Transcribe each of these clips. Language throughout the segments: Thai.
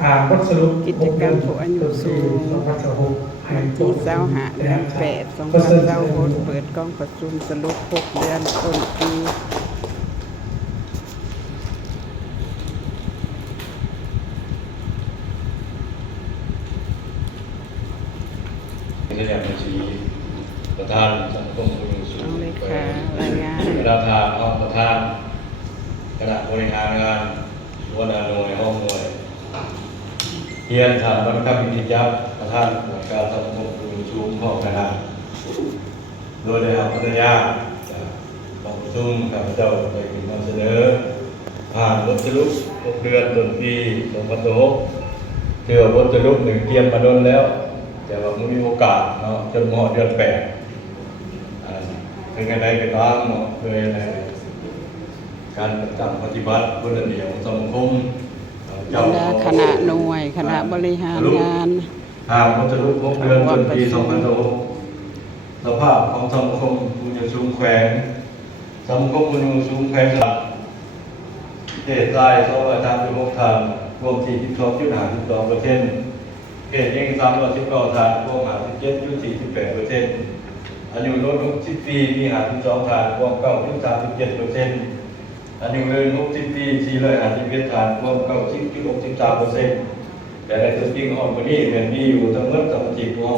บทสรุปกิจกรรมผู้อายุสูงวันที่25เดือน8 2026เปิดกองประชุมสรุป6เดือนต้นปีในแบบบัญชีประธานสังคมผู้อายุสูงเลยค่ะรายงานประธานห้องประธานคณะบริหารงานหัวหน้าหน่วยห้องหน่วยเฮียนฐานบรรณาวิทยาประธานหน่วยการสังคมผู้อายุสูงห้องคณะโดยได้รับอนุญาตจากกองประชุมข้าพเจ้าได้นำเสนอผ่านบทสรุป6เดือนต้นปี2026คือบทสรุป1เตรียมมาโดนแล้วแต่ว่าไม่มีโอกาสเนาะจนหมดเดือน8เป็นไงได้ไปบ้างเนาะโดยในการประจำปฏิบัติบนเดียวสังคมคณะหน่วยคณะบริหารงานทางบทสรุป6เดือนต้นปี2026สภาพของสังคมผู้อยู่สูงแขวงสังคมผู้อยู่สูงแขวงหลักเขตใต้236ทางรวม42.52%เขตเอง319ทางรวม57.48%อายุรวม60ปีมี52ทางรวม9.37%อายุเกิน60ปี451ทางรวม90.63%แต่ในตัวจริงห้องคนนี้เป็นมีอยู่ทั้งหมดสมาชิกของห้อง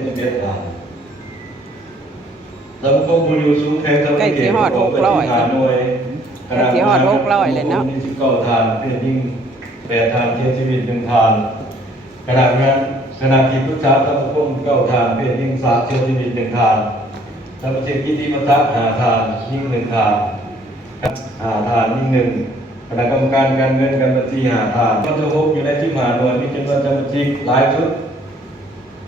571ทางสังคมผู้อยู่สูงแขวงทั้งเขตของประธานหน่วยคณะบริหารงานเลยเนาะ19ทางเพื่อยิ่ง8ทางเสียชีวิต1ทางขณะที่ผู้ชาสังคม9ทางเพื่อยิ่ง3เสียชีวิต1ทางสมาชิกกิติมศักดิ์5ทางยิ่ง1ทาง5ทางยิ่ง1คณะกรรมการการเงินการบัญชี5ทางก็จะพบอยู่ในที่หาหน่วยมีจำนวนสมาชิกหลายชุด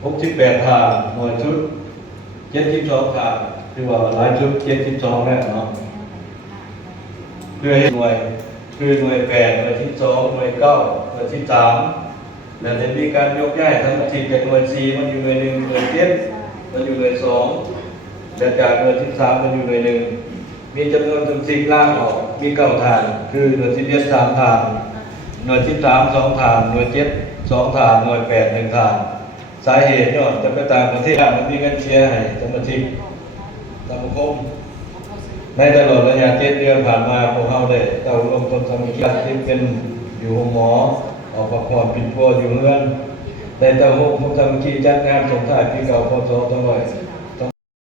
68ทางหน่วยชุด72ทางคือว่าหลายชุด72แล้วเนาะเพื่อให้หน่วยคือหน่วย8หน่วยที่2หน่วย9หน่วยที่3และจะมีการยกย้ายสมาชิกจากหน่วย4มาอยู่หน่วย1หน่วย7มาอยู่หน่วย2และจากหน่วยที่3มาอยู่หน่วย1มีจำนวนสมาชิกล่างออกมี9ฐานคือหน่วยที่7 3ฐานหน่วยที่3 2ฐานหน่วย7 2ฐานหน่วย8 1ฐานสาเหตุย้อนจะไปตามประเทศมันมีเงินเชียร์ให้สมาชิกสังคมในตลอดระยะ7 เดือนผ่านมาพวกเราได้เข้าร่วมต้นสมาชิกที่เป็นอยู่ห้องหมอออกพักผ่อนปิดครัวอยู่เรือนได้เต้าหู้สมาชิกจัดงานส่งท้ายปีเก่าพ.ศ.